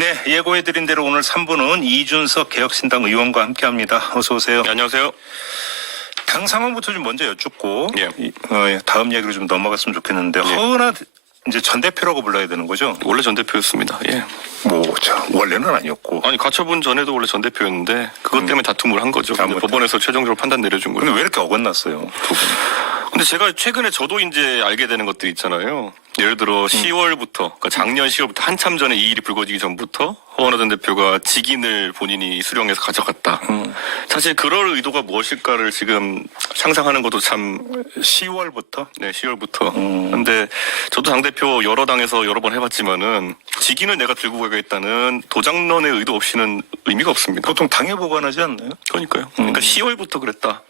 네, 예고해드린 대로 오늘 3부는 이준석 개혁신당 의원과 함께합니다. 어서 오세요. 네, 안녕하세요. 당 상황부터 좀 먼저 여쭙고 예. 다음 얘기로 좀 넘어갔으면 좋겠는데 예. 허은하 이제 전 대표라고 불러야 되는 거죠? 원래 전 대표였습니다. 예. 원래는 아니었고. 아니 가처분 전에도 원래 전 대표였는데 그것 때문에 다툼을 한 거죠. 근데 법원에서 최종적으로 판단 내려준 거예요. 근데 왜 이렇게 어긋났어요, 두 분? 근데 제가 최근에 저도 이제 알게 되는 것들이 있잖아요. 예를 들어 10월부터, 그러니까 작년 10월부터 한참 전에 이 일이 불거지기 전부터 허은하 전 대표가 직인을 본인이 수령해서 가져갔다. 사실 그럴 의도가 무엇일까를 지금 상상하는 것도 참 10월부터? 네, 10월부터. 근데 저도 당대표 여러 당에서 여러 번 해봤지만은 직인을 내가 들고 가겠다는 도장론의 의도 없이는 의미가 없습니다. 보통 당에 보관하지 않나요? 그러니까요. 그러니까 10월부터 그랬다.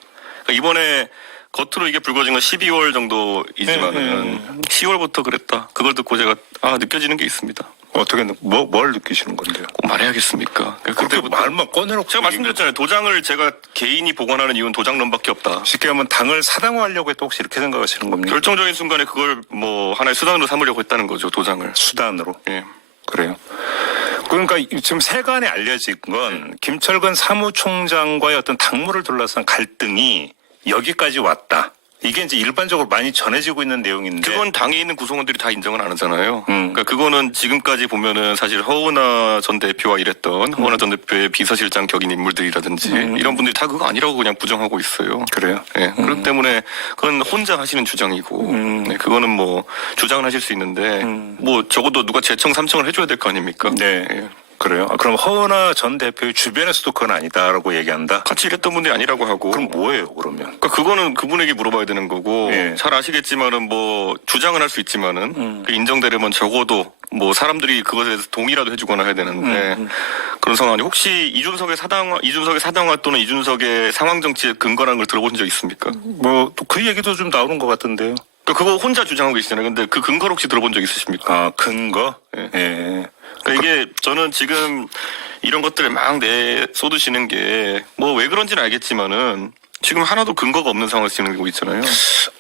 그러니까 이번에 겉으로 이게 불거진 건 12월 정도이지만은 10월부터 그랬다. 그걸 듣고 제가 느껴지는 게 있습니다. 어떻게 뭘 느끼시는 건데요? 꼭 말해야겠습니까? 그렇게 말만 꺼내놓고 제가 말씀드렸잖아요. 도장을 제가 개인이 보관하는 이유는 도장론밖에 없다. 쉽게 하면 당을 사당화하려고 했다 혹시 이렇게 생각하시는 겁니까? 결정적인 순간에 그걸 뭐 하나의 수단으로 삼으려고 했다는 거죠. 도장을. 수단으로? 예. 그래요. 그러니까 지금 세간에 알려진 건 김철근 사무총장과의 어떤 당무를 둘러싼 갈등이 여기까지 왔다. 이게 이제 일반적으로 많이 전해지고 있는 내용인데. 그건 당에 있는 구성원들이 다 인정은 안 하잖아요. 그러니까 그거는 지금까지 보면은 사실 허은하 전 대표와 일했던 허은하 전 대표의 비서실장 격인 인물들이라든지 이런 분들이 다 그거 아니라고 그냥 부정하고 있어요. 그래요? 네, 그렇기 때문에 그건 혼자 하시는 주장이고, 네, 그거는 뭐 주장을 하실 수 있는데, 뭐 적어도 누가 재청 삼청을 해줘야 될 거 아닙니까? 네. 예. 그래요? 그럼 허은하 전 대표의 주변에서도 그건 아니다라고 얘기한다? 같이 일했던 분들이 아니라고 하고. 그럼 뭐예요, 그러면? 그러니까 그거는 그분에게 물어봐야 되는 거고, 예. 잘 아시겠지만은 뭐 주장을 할 수 있지만은 그 인정되려면 적어도 뭐 사람들이 그것에 대해서 동의라도 해주거나 해야 되는데 그런 상황이 혹시 이준석의 사당화 또는 이준석의 상황 정치의 근거라는 걸 들어보신 적 있습니까? 뭐 또 그 얘기도 좀 나오는 것 같은데요. 그거 혼자 주장하고 계시잖아요. 근데 그 근거를 혹시 들어본 적 있으십니까? 근거? 예. 예. 그러니까 이게 저는 지금 이런 것들을 막 쏟으시는 게 뭐 왜 그런지는 알겠지만은 지금 하나도 근거가 없는 상황에서 진행되고 있잖아요.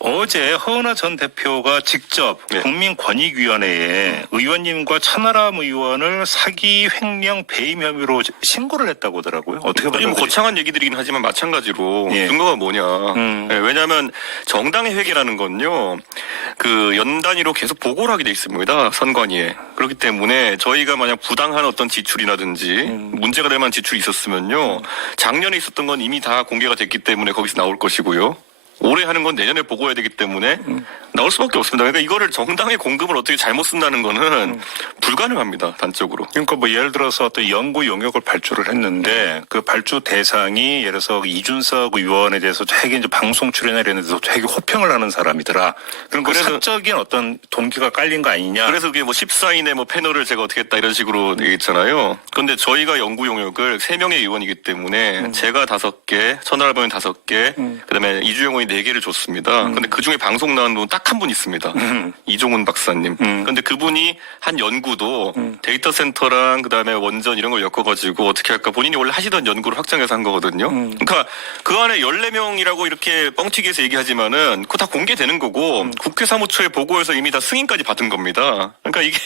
어제 허은하 전 대표가 직접 네. 국민권익위원회에 의원님과 천하람 의원을 사기, 횡령, 배임 혐의로 신고를 했다고 하더라고요. 어떻게 뭐 받아들이세요? 거창한 얘기들이긴 하지만 마찬가지로 예. 근거가 뭐냐. 네, 왜냐하면 정당의 회계라는 건요. 그 연 단위로 계속 보고를 하게 돼 있습니다. 선관위에. 그렇기 때문에 저희가 만약 부당한 어떤 지출이라든지 문제가 될 만한 지출이 있었으면요. 작년에 있었던 건 이미 다 공개가 됐기 때문에 거기서 나올 것이고요. 올해 하는 건 내년에 보고해야 되기 때문에 나올 수밖에 없습니다. 그러니까 이거를 정당의 공급을 어떻게 잘못 쓴다는 거는 불가능합니다. 단적으로. 그러니까 뭐 예를 들어서 어떤 연구 용역을 발주를 했는데 그 발주 대상이 예를 들어서 이준석 의원에 대해서 되게 이제 방송 출연에 대해서 되게 호평을 하는 사람이더라. 그럼 그 사적인 어떤 동기가 깔린 거 아니냐. 그래서 그게 뭐 14인의 뭐 패널을 제가 어떻게 했다 이런 식으로 얘기했잖아요. 그런데 저희가 연구 용역을 3명의 의원이기 때문에 제가 5개, 천하람 의원 5개, 그다음에 이주영 의원이 4개를 줬습니다. 근데 그 중에 방송 나온 분 딱 한 분 있습니다. 이종훈 박사님. 근데 그분이 한 연구도 데이터 센터랑 그다음에 원전 이런 걸 엮어가지고 어떻게 할까 본인이 원래 하시던 연구를 확장해서 한 거거든요. 그러니까 그 안에 14명이라고 이렇게 뻥튀기해서 얘기하지만은 그거 다 공개되는 거고 국회 사무처에 보고해서 이미 다 승인까지 받은 겁니다. 그러니까 이게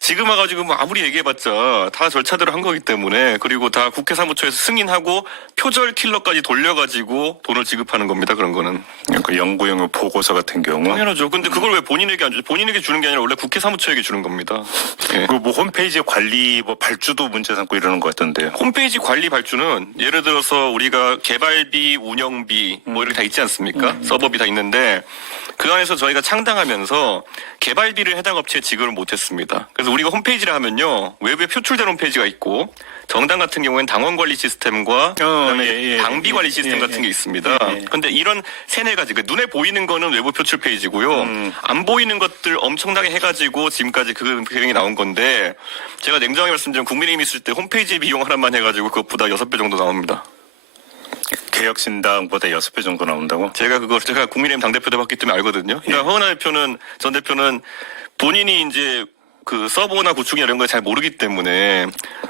지금 와가지고 뭐 아무리 얘기해봤자 다 절차대로 한 거기 때문에 그리고 다 국회 사무처에서 승인하고 표절 킬러까지 돌려가지고 돈을 지급하는 겁니다. 그런 거는. 그 연구 용역 보고서 같은 경우. 당연하죠. 근데 그걸 왜 본인에게 안 주죠? 본인에게 주는 게 아니라 원래 국회 사무처에게 주는 겁니다. 예. 그 뭐 홈페이지 관리 뭐 발주도 문제 삼고 이러는 것 같던데요. 홈페이지 관리 발주는 예를 들어서 우리가 개발비, 운영비 뭐 이렇게 다 있지 않습니까? 서버비 다 있는데 그 안에서 저희가 창당하면서 개발비를 해당 업체에 지급을 못했습니다. 그래서 우리가 홈페이지를 하면요 외부에 표출된 홈페이지가 있고 정당 같은 경우에는 당원 관리 시스템과 그다음에 당비 관리 시스템 같은 게 있습니다. 그런데 이런 세네 가지 눈에 보이는 거는 외부 표출 페이지고요. 안 보이는 것들 엄청나게 해가지고 지금까지 그 계획이 나온 건데 제가 냉정하게 말씀드리면 국민의힘 있을 때 홈페이지 비용 하나만 해가지고 그것보다 6배 정도 나옵니다. 개혁신당보다 6배 정도 나온다고? 제가 국민의힘 당대표 돼봤기 때문에 알거든요. 그러니까 허은하 전 대표는 본인이 이제 그 서버나 구축이나 이런 걸 잘 모르기 때문에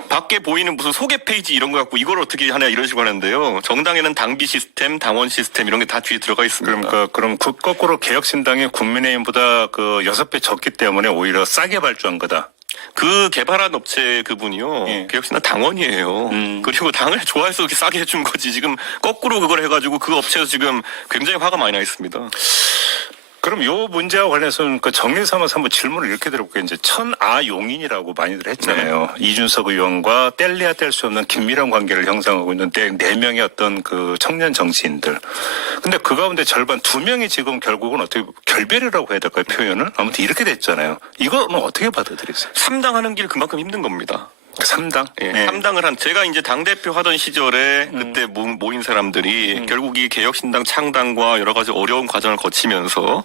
밖에 보이는 무슨 소개 페이지 이런 거 갖고 이걸 어떻게 하냐 이런 식으로 하는데요. 정당에는 당비 시스템, 당원 시스템 이런 게 다 뒤에 들어가 있습니다. 그럼 거꾸로 개혁신당이 국민의힘보다 그 6배 적기 때문에 오히려 싸게 발주한 거다. 그 개발한 업체 그분이요. 예. 개혁신당 당원이에요. 그리고 당을 좋아해서 이렇게 싸게 해준 거지. 지금 거꾸로 그걸 해가지고 그 업체에서 지금 굉장히 화가 많이 나 있습니다. 그럼 요 문제와 관련해서는 그 정리 삼아서 한번 질문을 이렇게 드려볼게요. 이제 천아용인이라고 많이들 했잖아요. 이준석 의원과 뗄래야 뗄 수 없는 긴밀한 관계를 형성하고 있는 네 명의 어떤 그 청년 정치인들. 근데 그 가운데 절반 2명이 지금 결국은 어떻게 결별이라고 해야 될까요? 표현을? 아무튼 이렇게 됐잖아요. 이거는 어떻게 받아들이세요? 3당 하는 길 그만큼 힘든 겁니다. 3당? 예, 3당을 제가 이제 당대표 하던 시절에 그때 모인 사람들이 결국 이 개혁신당 창당과 여러 가지 어려운 과정을 거치면서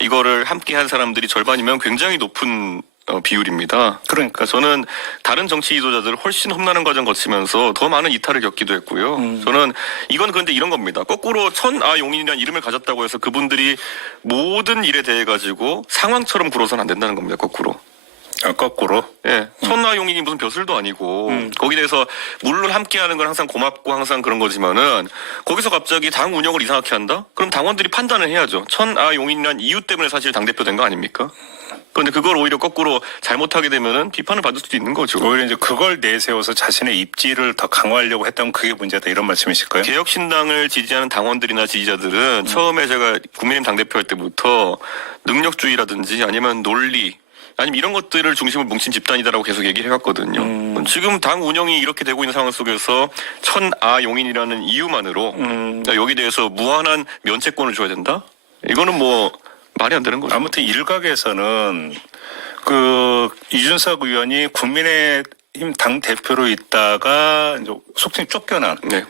이거를 함께 한 사람들이 절반이면 굉장히 높은 비율입니다. 그러니까 저는 다른 정치 지도자들 훨씬 험난한 과정 거치면서 더 많은 이탈을 겪기도 했고요. 저는 이건 그런데 이런 겁니다. 거꾸로 천아용인이라는 이름을 가졌다고 해서 그분들이 모든 일에 대해 가지고 상황처럼 굴어서는 안 된다는 겁니다. 거꾸로. 거꾸로. 예, 천하용인이 무슨 벼슬도 아니고 거기에 대해서 물론 함께하는 건 항상 고맙고 항상 그런 거지만은 거기서 갑자기 당 운영을 이상하게 한다? 그럼 당원들이 판단을 해야죠. 천하용인이란 이유 때문에 사실 당 대표 된 거 아닙니까? 그런데 그걸 오히려 거꾸로 잘못하게 되면은 비판을 받을 수도 있는 거죠. 오히려 이제 그걸 내세워서 자신의 입지를 더 강화하려고 했다면 그게 문제다 이런 말씀이실까요? 개혁신당을 지지하는 당원들이나 지지자들은 처음에 제가 국민의힘 당대표 할 때부터 능력주의라든지 아니면 논리 아니면 이런 것들을 중심으로 뭉친 집단이다라고 계속 얘기를 해왔거든요. 지금 당 운영이 이렇게 되고 있는 상황 속에서 천아용인이라는 이유만으로 여기 대해서 무한한 면책권을 줘야 된다? 이거는 뭐 말이 안 되는 거죠. 아무튼 일각에서는 그 이준석 의원이 국민의힘 당 대표로 있다가 이제 속칭 쫓겨난 네.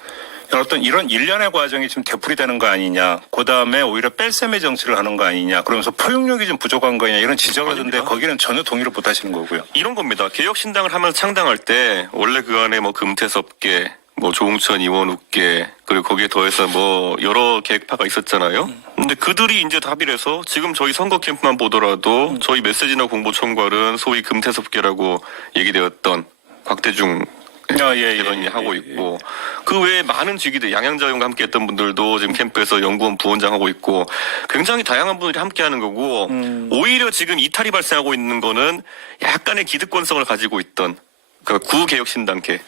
어떤 이런 일련의 과정이 지금 되풀이되는 거 아니냐. 그다음에 오히려 뺄셈의 정치를 하는 거 아니냐. 그러면서 포용력이 좀 부족한 거냐. 이런 지적을 하던데 거기는 전혀 동의를 못 하시는 거고요. 이런 겁니다. 개혁신당을 하면서 창당할 때 원래 그 안에 뭐 금태섭계, 뭐 조홍천 이원욱계 그리고 거기에 더해서 뭐 여러 계획파가 있었잖아요. 근데 그들이 이제 합의해서 지금 저희 선거 캠프만 보더라도 저희 메시지나 공보 총괄은 소위 금태섭계라고 얘기되었던 곽대중 대변인이 하고 있고 그 외에 많은 직위들 양양자용과 함께했던 분들도 지금 캠프에서 연구원 부원장 하고 있고 굉장히 다양한 분들이 함께하는 거고 오히려 지금 이탈이 발생하고 있는 거는 약간의 기득권성을 가지고 있던 그러니까 구개혁신당계가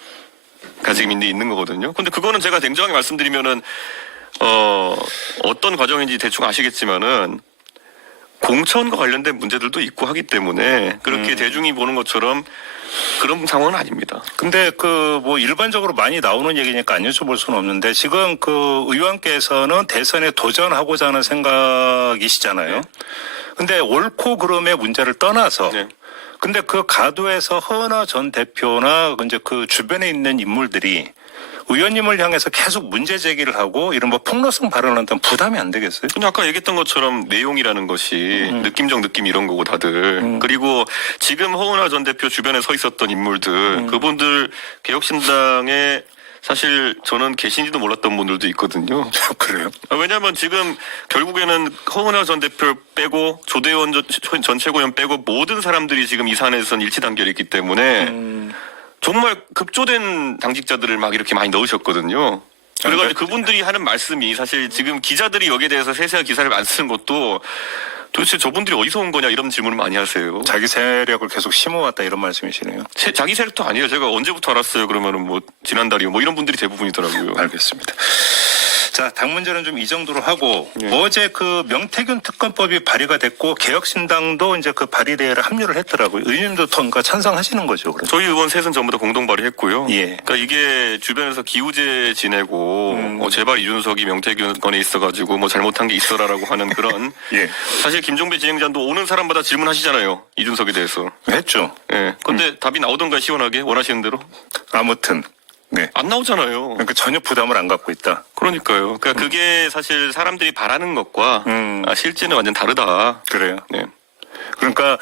지금 있는 거거든요. 근데 그거는 제가 냉정하게 말씀드리면은 어떤 과정인지 대충 아시겠지만은 공천과 관련된 문제들도 있고 하기 때문에 그렇게 대중이 보는 것처럼 그런 상황은 아닙니다. 근데 그 뭐 일반적으로 많이 나오는 얘기니까 안 여쭤볼 수는 없는데 지금 그 의원께서는 대선에 도전하고자 하는 생각이시잖아요. 근데 옳고 그름의 문제를 떠나서 네. 근데 그 가도에서 허은하 전 대표나 이제 그 주변에 있는 인물들이 의원님을 향해서 계속 문제 제기를 하고 이런 뭐 폭로성 발언을 한다면 부담이 안 되겠어요? 근데 아까 얘기했던 것처럼 내용이라는 것이 느낌적 느낌 이런 거고 다들 그리고 지금 허은하 전 대표 주변에 서 있었던 인물들 그분들 개혁신당에 사실 저는 계신지도 몰랐던 분들도 있거든요. 그래요? 왜냐하면 지금 결국에는 허은하 전 대표 빼고 조대원 전 최고위원 빼고 모든 사람들이 지금 이 사안에서는 일치 단결이 있기 때문에 정말 급조된 당직자들을 막 이렇게 많이 넣으셨거든요. 그래가지고 그분들이 하는 말씀이 사실 지금 기자들이 여기에 대해서 세세한 기사를 안 쓰는 것도 도대체 저분들이 어디서 온 거냐 이런 질문을 많이 하세요. 자기 세력을 계속 심어왔다 이런 말씀이시네요. 자기 세력도 아니에요. 제가 언제부터 알았어요. 그러면은 뭐 지난달이요. 뭐 이런 분들이 대부분이더라고요. 알겠습니다. 자, 당 문제는 좀 이 정도로 하고 예. 어제 그 명태균 특검법이 발의가 됐고 개혁신당도 이제 그 발의대회를 합류를 했더라고요. 의원님도 통과 찬성하시는 거죠, 그래서. 저희 의원 셋은 전부 다 공동 발의했고요. 예. 그러니까 이게 주변에서 기우제 지내고 제발 이준석이 명태균 건에 있어가지고 뭐 잘못한 게 있어라라고 하는 그런 예. 사실 김종배 진행자도 오는 사람마다 질문하시잖아요. 이준석에 대해서. 했죠. 예. 근데 답이 나오던가 시원하게 원하시는 대로 아무튼 네. 안 나오잖아요. 그러니까 전혀 부담을 안 갖고 있다. 그러니까요. 그러니까 그게 사실 사람들이 바라는 것과 실제는 완전 다르다. 그래요. 네. 그러니까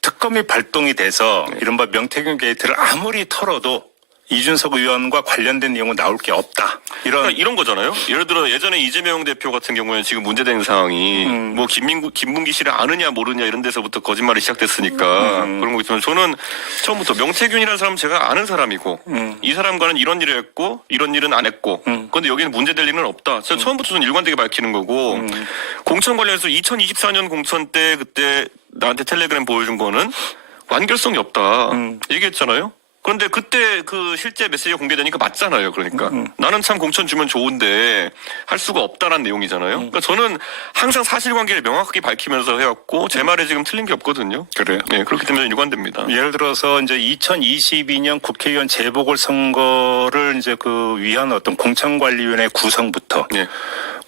특검이 발동이 돼서 이른바 명태균 게이트를 아무리 털어도 이준석 의원과 관련된 내용은 나올 게 없다. 그러니까 이런 거잖아요. 예를 들어 예전에 이재명 대표 같은 경우에는 지금 문제되는 상황이 뭐 김문기 씨를 아느냐 모르냐 이런 데서부터 거짓말이 시작됐으니까 그런 거 있지만 저는 처음부터 명태균이라는 사람은 제가 아는 사람이고 이 사람과는 이런 일을 했고 이런 일은 안 했고 그런데 여기는 문제될 일은 없다. 제가 처음부터 저는 일관되게 밝히는 거고 공천 관련해서 2024년 공천 때 그때 나한테 텔레그램 보여준 거는 완결성이 없다 얘기했잖아요. 그런데 그때 그 실제 메시지가 공개되니까 맞잖아요. 그러니까 나는 참 공천 주면 좋은데 할 수가 없다라는 내용이잖아요. 그러니까 저는 항상 사실관계를 명확하게 밝히면서 해왔고 제 말에 지금 틀린 게 없거든요. 그래요. 네, 그렇기 때문에 일관됩니다. 예를 들어서 이제 2022년 국회의원 재보궐선거를 이제 그 위한 어떤 공천관리위원회 구성부터 네.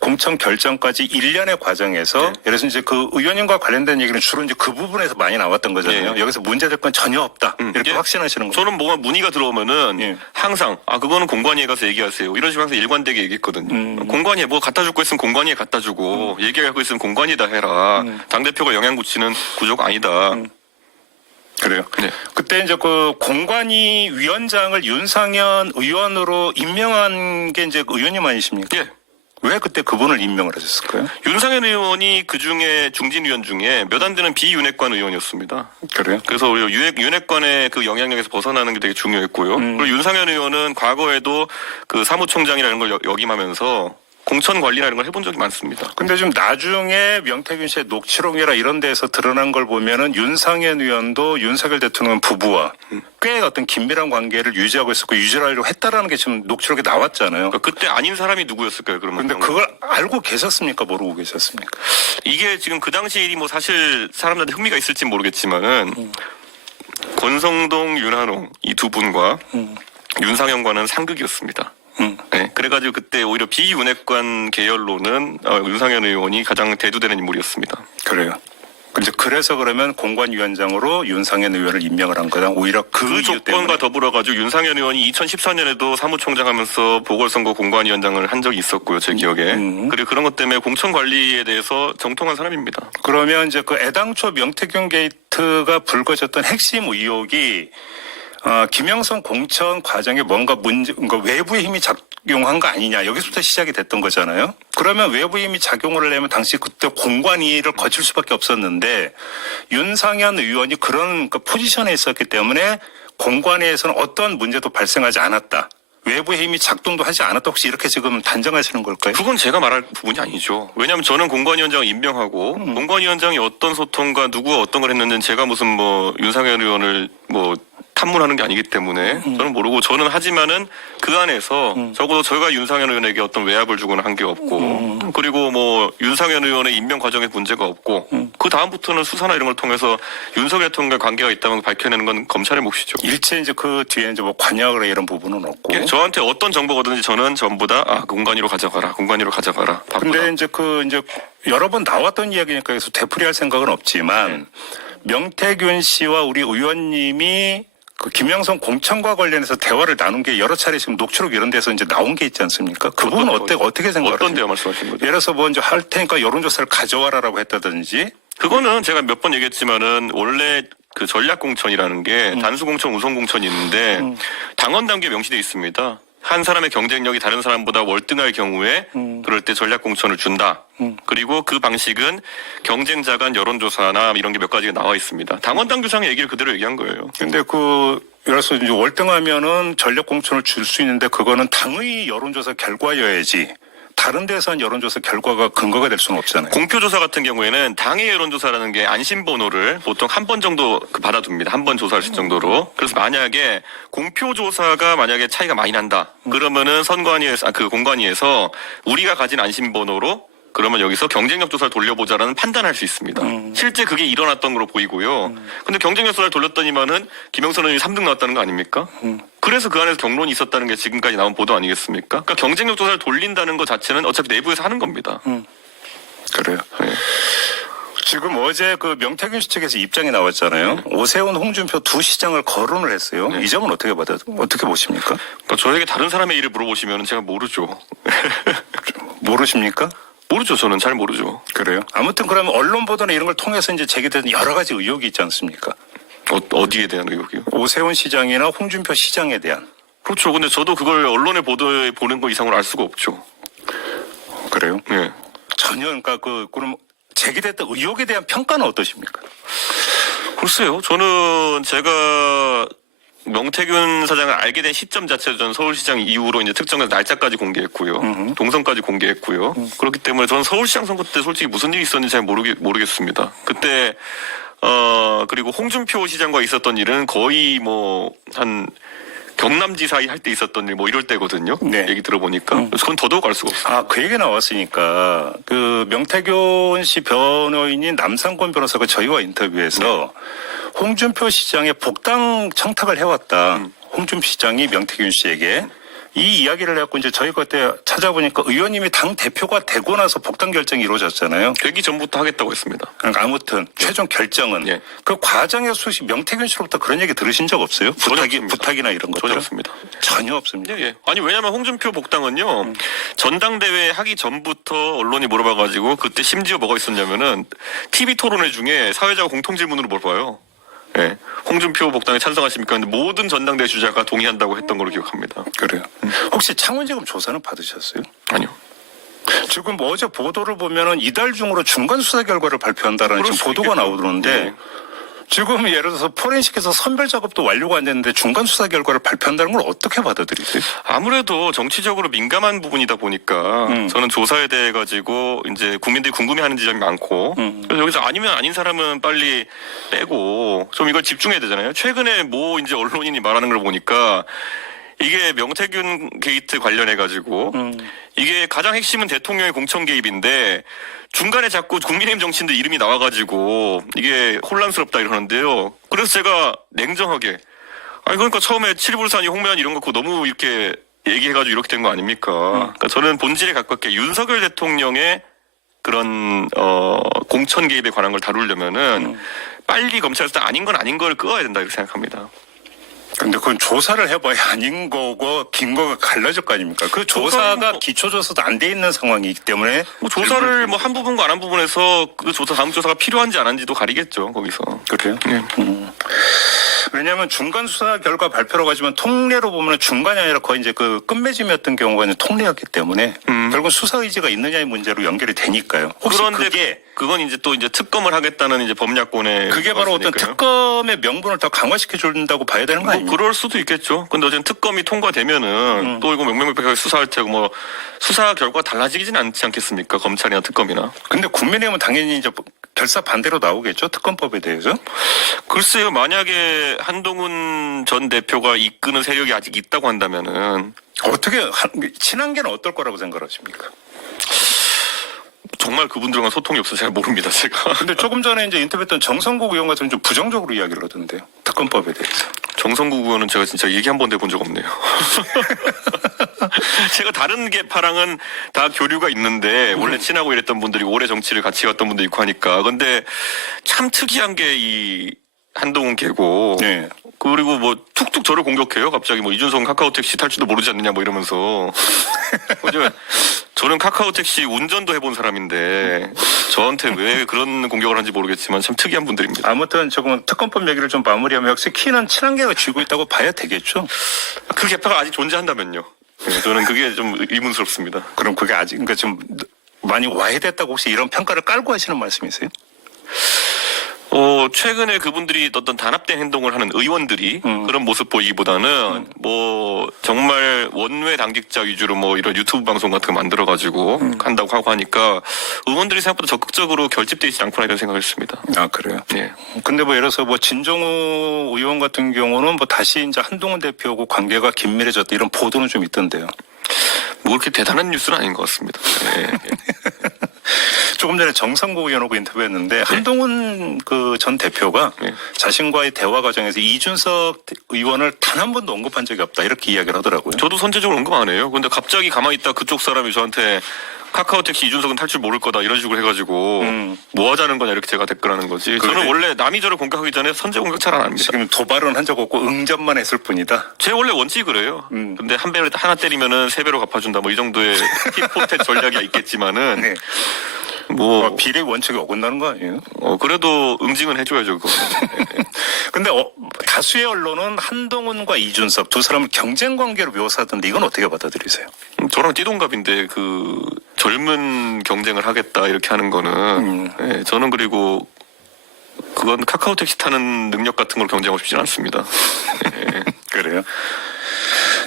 공천 결정까지 1년의 과정에서 네. 예를 들어서 이제 그 의원님과 관련된 얘기는 주로 이제 그 부분에서 많이 나왔던 거잖아요. 네. 여기서 문제될 건 전혀 없다. 이렇게 예. 확신하시는 거죠. 저는 뭐가 문의가 들어오면은 예. 항상 그거는 공관위에 가서 얘기하세요. 이런 식으로 항상 일관되게 얘기했거든요. 공관위에 뭐 갖다 줄 거 있으면 공관위에 갖다 주고 얘기할 거 있으면 공관위에다 해라. 당대표가 영향 붙이는 구조가 아니다. 그래요. 네. 그때 이제 그 공관위 위원장을 윤상현 의원으로 임명한 게 이제 의원님 아니십니까? 예. 왜 그때 그분을 임명을 하셨을까요? 윤상현 의원이 그 중에 중진 의원 중에 몇 안 되는 비윤핵관 의원이었습니다. 그래요. 그래서 오히려 윤핵관의 그 영향력에서 벗어나는 게 되게 중요했고요. 그리고 윤상현 의원은 과거에도 그 사무총장이라는 걸 역임하면서 공천 관리라는 걸 해본 적이 많습니다. 근데 좀 나중에 명태균 씨의 녹취록이라 이런 데에서 드러난 걸 보면은 윤상현 의원도 윤석열 대통령 부부와 꽤 어떤 긴밀한 관계를 유지하고 있었고 유지하려고 했다라는 게 지금 녹취록에 나왔잖아요. 그러니까 그때 아닌 사람이 누구였을까요? 그러면 근데 그걸 알고 계셨습니까? 모르고 계셨습니까? 이게 지금 그 당시 일이 뭐 사실 사람들한테 흥미가 있을지 모르겠지만은 권성동, 윤한홍 이 두 분과 윤상현과는 상극이었습니다. 네, 그래가지고 그때 오히려 비윤핵관 계열로는 윤상현 의원이 가장 대두되는 인물이었습니다. 그래요. 근데 그래서 그러면 공관위원장으로 윤상현 의원을 임명을 한 거다. 오히려 그 그 이유 조건과 때문에. 더불어가지고 윤상현 의원이 2014년에도 사무총장 하면서 보궐선거 공관위원장을 한 적이 있었고요, 제 기억에. 그리고 그런 것 때문에 공천 관리에 대해서 정통한 사람입니다. 그러면 이제 그 애당초 명태균 게이트가 불거졌던 핵심 의혹이 김영선 공천 과정에 뭔가 그러니까 외부의 힘이 작용한 거 아니냐 여기서부터 시작이 됐던 거잖아요. 그러면 외부의 힘이 작용을 하려면 당시 그때 공관위를 거칠 수밖에 없었는데 윤상현 의원이 그런 그 포지션에 있었기 때문에 공관위에서는 어떤 문제도 발생하지 않았다. 외부의 힘이 작동도 하지 않았다. 혹시 이렇게 지금 단정하시는 걸까요? 그건 제가 말할 부분이 아니죠. 왜냐하면 저는 공관위원장을 임명하고 공관위원장이 어떤 소통과 누구가 어떤 걸 했는지는 제가 무슨 뭐 윤상현 의원을 뭐 탐문하는 게 아니기 때문에 저는 모르고 저는 하지만은 그 안에서 적어도 저희가 윤상현 의원에게 어떤 외압을 주거나 한 게 없고 그리고 뭐 윤상현 의원의 임명 과정에 문제가 없고 그 다음부터는 수사나 이런 걸 통해서 윤석열 대통령과 관계가 있다는 걸 밝혀내는 건 검찰의 몫이죠. 일체 이제 그 뒤에 이제 뭐 관여를 이런 부분은 없고. 예, 저한테 어떤 정보가 오든지 저는 전부 다 공관위로 가져가라, 공관위로 가져가라. 바쁘다. 근데 이제 이제 여러 번 나왔던 이야기니까 그래서 되풀이할 생각은 없지만 명태균 씨와 우리 의원님이 그 김영선 공천과 관련해서 대화를 나눈 게 여러 차례 지금 녹취록 이런 데서 이제 나온 게 있지 않습니까? 그 부분은 어떻게 생각하세요? 어떤 대화 말씀하시는 거죠? 예를 들어서 먼저 할 테니까 여론조사를 가져와라라고 했다든지. 그거는 제가 몇 번 얘기했지만은 원래 그 전략 공천이라는 게 단수 공천, 우선 공천이 있는데 당원 단계에 명시되어 있습니다. 한 사람의 경쟁력이 다른 사람보다 월등할 경우에 그럴 때 전략 공천을 준다. 그리고 그 방식은 경쟁자 간 여론조사나 이런 게 몇 가지가 나와 있습니다. 당원 당규상의 얘기를 그대로 얘기한 거예요. 근데 예를 들어서 이제 월등하면은 전략 공천을 줄 수 있는데 그거는 당의 여론조사 결과여야지. 다른 데서 한 여론조사 결과가 근거가 될 수는 없잖아요. 공표조사 같은 경우에는 당의 여론조사라는 게 안심번호를 보통 한 번 정도 받아둡니다. 한 번 조사할 수 있을 정도로. 그래서 만약에 공표조사가 만약에 차이가 많이 난다. 그러면은 선관위에서, 그 공관위에서 우리가 가진 안심번호로 그러면 여기서 경쟁력 조사를 돌려보자라는 판단할 수 있습니다. 실제 그게 일어났던 걸로 보이고요. 근데 경쟁력 조사를 돌렸더니만은 김영선 의원이 3등 나왔다는 거 아닙니까? 그래서 그 안에서 경론이 있었다는 게 지금까지 나온 보도 아니겠습니까? 그러니까 경쟁력 조사를 돌린다는 것 자체는 어차피 내부에서 하는 겁니다. 그래요. 네. 지금 어제 그 명태균 씨 측에서 입장이 나왔잖아요. 오세훈, 홍준표 두 시장을 거론을 했어요. 이 점은 어떻게 보십니까? 그러니까 저에게 다른 사람의 일을 물어보시면 제가 모르죠. 모르십니까? 모르죠. 저는 잘 모르죠. 그래요? 아무튼 그러면 언론 보도나 이런 걸 통해서 이제 제기된 여러 가지 의혹이 있지 않습니까? 어디에 대한 의혹이요? 오세훈 시장이나 홍준표 시장에 대한. 그렇죠. 근데 저도 그걸 언론의 보도에 보는 거 이상으로 알 수가 없죠. 그래요? 예. 전혀 그러니까 그럼 제기됐던 의혹에 대한 평가는 어떠십니까? 글쎄요. 저는 제가 명태균 사장을 알게 된 시점 자체도 전 서울시장 이후로 이제 특정한 날짜까지 공개했고요. 동선까지 공개했고요. 그렇기 때문에 저는 서울시장 선거 때 솔직히 무슨 일이 있었는지 잘 모르겠습니다. 그때 그리고 홍준표 시장과 있었던 일은 거의 뭐 한 경남지사에 할 때 있었던 일 뭐 이럴 때거든요. 네. 얘기 들어보니까. 그래서 그건 더더욱 알 수가 없어요. 아, 그 얘기 나왔으니까 그 명태균 씨 변호인인 남상권 변호사가 저희와 인터뷰에서 홍준표 시장의 복당 청탁을 해왔다. 홍준표 시장이 명태균 씨에게 이 이야기를 해갖고 이제 저희가 그때 찾아보니까 의원님이 당 대표가 되고 나서 복당 결정이 이루어졌잖아요. 되기 전부터 하겠다고 했습니다. 그러니까 아무튼 최종 결정은 예. 그 과정의 수시 명태균 씨로부터 그런 얘기 들으신 적 없어요? 부탁이나 이런 것들 전혀 없습니다. 전혀 없습니다. 예. 아니 왜냐면 홍준표 복당은요 전당대회 하기 전부터 언론이 물어봐가지고 그때 심지어 뭐가 있었냐면은 TV 토론회 중에 사회자가 공통 질문으로 물어봐요. 예. 홍준표 복당에 찬성하십니까? 근데 모든 전당대회 주자가 동의한다고 했던 걸로 기억합니다. 그래요. 혹시 창원지검 조사는 받으셨어요? 아니요. 지금 뭐 어제 보도를 보면은 이달 중으로 중간 수사 결과를 발표한다라는 그럴 지금 수 보도가 있겠죠. 나오는데 네. 지금 예를 들어서 포렌식에서 선별 작업도 완료가 안 됐는데 중간 수사 결과를 발표한다는 걸 어떻게 받아들이세요? 아무래도 정치적으로 민감한 부분이다 보니까 저는 조사에 대해 가지고 이제 국민들이 궁금해하는 지점이 많고 그래서 여기서 아니면 아닌 사람은 빨리 빼고 좀 이걸 집중해야 되잖아요. 최근에 뭐 이제 언론인이 말하는 걸 보니까 이게 명태균 게이트 관련해 가지고 이게 가장 핵심은 대통령의 공천 개입인데 중간에 자꾸 국민의힘 정치인들 이름이 나와가지고 이게 혼란스럽다 이러는데요. 그래서 제가 냉정하게 아니 그러니까 처음에 칠불산이 홍매한 이런 거 갖고 너무 이렇게 얘기해가지고 이렇게 된 거 아닙니까? 그러니까 저는 본질에 가깝게 윤석열 대통령의 그런 공천 개입에 관한 걸 다루려면은 빨리 검찰에서 아닌 건 아닌 걸 끄어야 된다 이렇게 생각합니다. 근데 그건 조사를 해봐야 아닌 거고 긴 거가 갈라질 거 아닙니까? 그 조사가 기초 조사도 안 돼 있는 상황이기 때문에 뭐 조사를 뭐 한 부분과 안 한 부분에서 그 조사 다음 조사가 필요한지 안 한지도 가리겠죠 거기서. 그래요? 네. 왜냐하면 중간 수사 결과 발표로 가지만 통례로 보면 중간이 아니라 거의 이제 그 끝맺음이었던 경우가 이제 통례였기 때문에 결국 수사 의지가 있느냐의 문제로 연결이 되니까요. 혹시 그런데 그건 이제 또 이제 특검을 하겠다는 이제 법약권에 그게 바로 어떤 들어갔으니까요. 특검의 명분을 더 강화시켜 준다고 봐야 되는 거 뭐 아닙니까? 그럴 수도 있겠죠. 근데 어쨌든 특검이 통과되면은 또 이거 명명백백하게 수사할 테고 뭐 수사 결과 달라지진 않지 않겠습니까? 검찰이나 특검이나. 근데 국민의힘은 당연히 이제 결사 반대로 나오겠죠. 특검법에 대해서. 글쎄요. 만약에 한동훈 전 대표가 이끄는 세력이 아직 있다고 한다면은 어떻게 친한계는 어떨 거라고 생각하십니까? 정말 그분들과 소통이 없어서 잘 모릅니다. 제가. 근데 조금 전에 이제 인터뷰했던 정성국 의원 같은 좀 부정적으로 이야기를 하던데요. 특검법에 대해서. 정성국 의원은 제가 진짜 얘기 한 번도 해본 적 없네요. 제가 다른 계파랑은 다 교류가 있는데 원래 친하고 이랬던 분들이 오래 정치를 같이 갔던 분도 있고 하니까 근데 참 특이한 게 이 한동훈 개고 네. 그리고 뭐 툭툭 저를 공격해요. 갑자기 뭐 이준석 카카오택시 탈 줄도 모르지 않느냐 뭐 이러면서 저는 카카오택시 운전도 해본 사람인데 저한테 왜 그런 공격을 하는지 모르겠지만 참 특이한 분들입니다. 아무튼 조금 특검법 얘기를 좀 마무리하면 역시 키는 친한계가 쥐고 있다고 봐야 되겠죠. 그 개파가 아직 존재한다면요. 네, 저는 그게 좀 의문스럽습니다. 그럼 그게 아직 그러니까 좀 많이 와해됐다고 혹시 이런 평가를 깔고 하시는 말씀이세요? 최근에 그분들이 어떤 단합된 행동을 하는 의원들이 그런 모습 보이기보다는 뭐 정말 원외 당직자 위주로 뭐 이런 유튜브 방송 같은 거 만들어가지고 한다고 하고 하니까 의원들이 생각보다 적극적으로 결집돼 있지 않구나 이런 생각을 했습니다. 아, 그래요? 예. 근데 뭐 예를 들어서 뭐 진정우 의원 같은 경우는 뭐 다시 이제 한동훈 대표하고 관계가 긴밀해졌다 이런 보도는 좀 있던데요. 뭐 그렇게 대단한 뉴스는 아닌 것 같습니다. 예. 조금 전에 정성국 의원하고 인터뷰했는데 한동훈 그 전 대표가 네. 자신과의 대화 과정에서 이준석 의원을 단 한 번도 언급한 적이 없다 이렇게 이야기를 하더라고요. 저도 선제적으로 언급 안 해요. 근데 갑자기 가만히 있다 그쪽 사람이 저한테 카카오택시 이준석은 탈 줄 모를 거다 이런 식으로 해가지고 뭐 하자는 거냐 이렇게 제가 댓글하는 거지. 저는 원래 남이 저를 공격하기 전에 선제 공격 잘 안 합니다. 지금 도발은 한 적 없고 응접만 했을 뿐이다. 제 원래 원칙이 그래요. 근데 한 배를 하나 때리면은 세 배로 갚아준다 뭐 이 정도의 힙포텟 전략이 있겠지만은 네. 뭐 비례 원칙에 어긋나는 거 아니에요? 그래도 응징은 해줘야죠 그거. 근데 다수의 언론은 한동훈과 이준석 두 사람을 경쟁 관계로 묘사하던데 이건 어떻게 받아들이세요? 저랑 띠동갑인데 그 젊은 경쟁을 하겠다 이렇게 하는 거는 예, 저는 그리고 그건 카카오택시 타는 능력 같은 걸 경쟁하고 싶진 않습니다. 예. 그래요?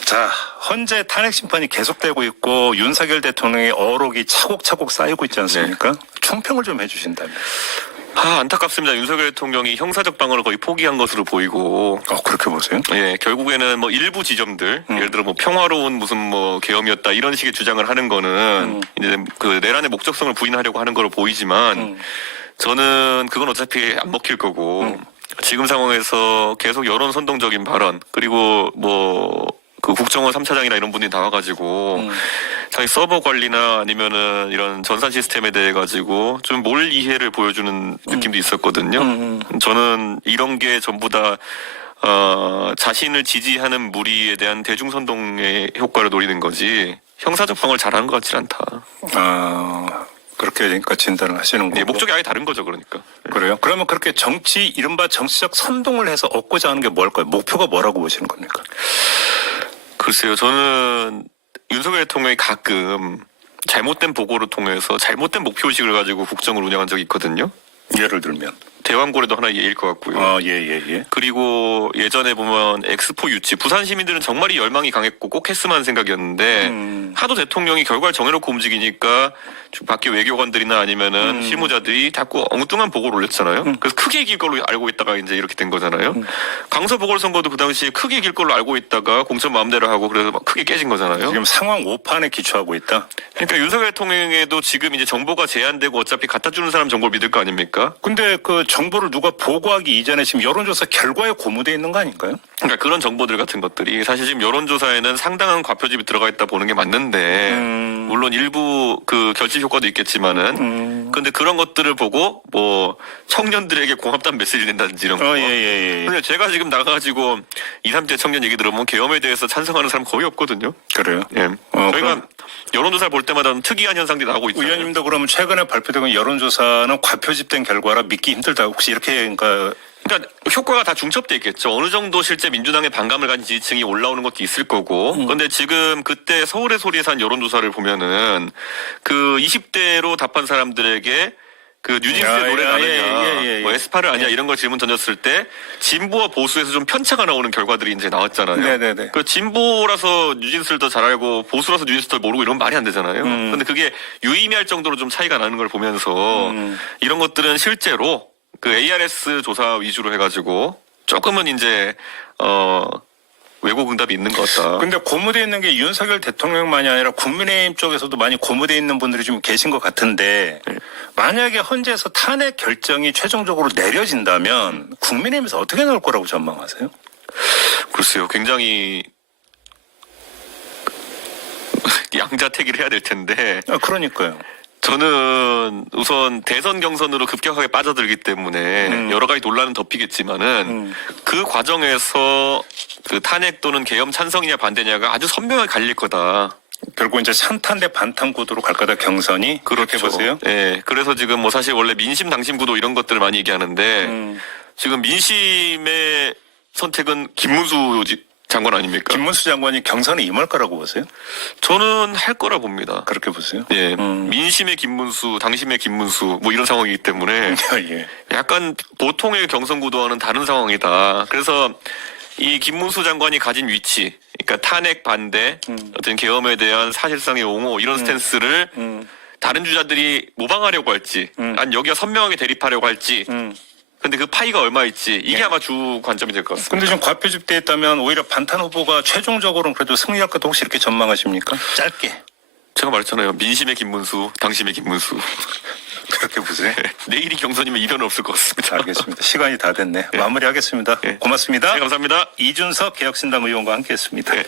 자, 현재 탄핵 심판이 계속되고 있고 윤석열 대통령의 어록이 차곡차곡 쌓이고 있지 않습니까? 총평을 좀 해주신다면. 안타깝습니다. 윤석열 대통령이 형사적 방어를 거의 포기한 것으로 보이고. 그렇게 보세요? 예, 결국에는 뭐 일부 지점들, 예를 들어 뭐 평화로운 무슨 뭐 계엄이었다 이런 식의 주장을 하는 거는 이제 그 내란의 목적성을 부인하려고 하는 거로 보이지만 저는 그건 어차피 안 먹힐 거고 지금 상황에서 계속 여론 선동적인 발언 그리고 뭐 그 국정원 3차장이나 이런 분이 나와가지고 자기 서버 관리나 아니면은 이런 전산 시스템에 대해 가지고 좀 몰 이해를 보여주는 느낌도 있었거든요. 저는 이런 게 전부 다 자신을 지지하는 무리에 대한 대중선동의 효과를 노리는 거지 형사적 방어를 잘하는 것 같지 않다. 그렇게 그러니까 진단을 하시는 거고. 네, 목적이 아예 다른 거죠, 그러니까. 그래요? 그러면 그렇게 이른바 정치적 선동을 해서 얻고자 하는 게 뭘까요? 목표가 뭐라고 보시는 겁니까? 글쎄요, 저는 윤석열 대통령이 가끔 잘못된 보고를 통해서 잘못된 목표의식을 가지고 국정을 운영한 적이 있거든요. 예를 들면. 대왕고래도 하나 예일 것 같고요. 예. 그리고 예전에 보면 엑스포 유치, 부산 시민들은 정말 이 열망이 강했고 꼭 했으면 하는 생각이었는데 하도 대통령이 결과를 정해놓고 움직이니까 밖에 외교관들이나 아니면은 실무자들이 자꾸 엉뚱한 보고를 올렸잖아요. 그래서 크게 이길 걸로 알고 있다가 이제 이렇게 된 거잖아요. 강서 보궐선거도 그 당시에 크게 이길 걸로 알고 있다가 공천 마음대로 하고 그래서 막 크게 깨진 거잖아요. 지금 상황 오판에 기초하고 있다. 그러니까 윤석열 대통령에도 지금 이제 정보가 제한되고 어차피 갖다 주는 사람 정보를 믿을 거 아닙니까? 근데 그 정보를 누가 보고하기 이전에 지금 여론조사 결과에 고무돼 있는 거 아닌가요? 그러니까 그런 정보들 같은 것들이 사실 지금 여론조사에는 상당한 과표집이 들어가 있다 보는 게 맞는데 물론 일부 그 결집 효과도 있겠지만은 근데 그런 것들을 보고 뭐 청년들에게 고맙다는 메시지를 낸다든지 이런 거. 예. 근데 제가 지금 나가가지고 20, 30대 청년 얘기 들어보면 계엄에 대해서 찬성하는 사람 거의 없거든요. 그래요? 예. 저희가 그럼 여론조사를 볼 때마다 특이한 현상들이 나오고 있어요. 의원님도 그러면 최근에 발표된 여론조사는 과표집된 결과라 믿기 힘들다. 혹시 이렇게 그러니까 효과가 다 중첩돼 있겠죠. 어느 정도 실제 민주당의 반감을 가진 지지층이 올라오는 것도 있을 거고. 그런데 지금 그때 서울의 소리에서 한 여론조사를 보면은 그 20대로 답한 사람들에게 그 뉴진스의 노래를 아느냐, 뭐 에스파를 아냐 이런 걸 질문 던졌을 때 진보와 보수에서 좀 편차가 나오는 결과들이 이제 나왔잖아요. 네네네. 그 진보라서 뉴진스를 더 잘 알고 보수라서 뉴진스 더 모르고 이런 말이 안 되잖아요. 근데 그게 유의미할 정도로 좀 차이가 나는 걸 보면서 이런 것들은 실제로 그 ARS 조사 위주로 해가지고 조금은 이제 왜곡 응답이 있는 것 같다. 근데 고무돼 있는 게 윤석열 대통령만이 아니라 국민의힘 쪽에서도 많이 고무돼 있는 분들이 좀 계신 것 같은데 만약에 헌재에서 탄핵 결정이 최종적으로 내려진다면 국민의힘에서 어떻게 나올 거라고 전망하세요? 글쎄요, 굉장히 양자택일을 해야 될 텐데. 그러니까요. 저는 우선 대선 경선으로 급격하게 빠져들기 때문에 여러 가지 논란은 덮이겠지만은 그 과정에서 그 탄핵 또는 계엄 찬성이냐 반대냐가 아주 선명하게 갈릴 거다. 결국 이제 찬탄 대 반탄 구도로 갈 거다 경선이. 그렇게 보세요? 네. 그래서 지금 뭐 사실 원래 민심 당심 구도 이런 것들을 많이 얘기하는데 지금 민심의 선택은 김문수 장관 아닙니까? 김문수 장관이 경선에 임할 거라고 보세요? 저는 할 거라 봅니다. 그렇게 보세요? 예. 민심의 김문수, 당심의 김문수 뭐 이런 상황이기 때문에 예. 약간 보통의 경선 구도와는 다른 상황이다. 그래서 이 김문수 장관이 가진 위치, 그러니까 탄핵 반대, 어떤 계엄에 대한 사실상의 옹호 이런 스탠스를 다른 주자들이 모방하려고 할지, 아니 여기가 선명하게 대립하려고 할지. 근데 그 파이가 얼마일지 이게 아마 주 관점이 될 것 같습니다. 근데 지금 과표집돼 있다면 오히려 반탄 후보가 최종적으로는 그래도 승리할 것도 혹시 이렇게 전망하십니까? 짧게. 제가 말했잖아요. 민심의 김문수, 당심의 김문수. 그렇게 보세요? 내일이 경선이면 이변은 없을 것 같습니다. 알겠습니다. 시간이 다 됐네. 마무리하겠습니다. 고맙습니다. 네, 감사합니다. 이준석 개혁신당 의원과 함께했습니다. 네.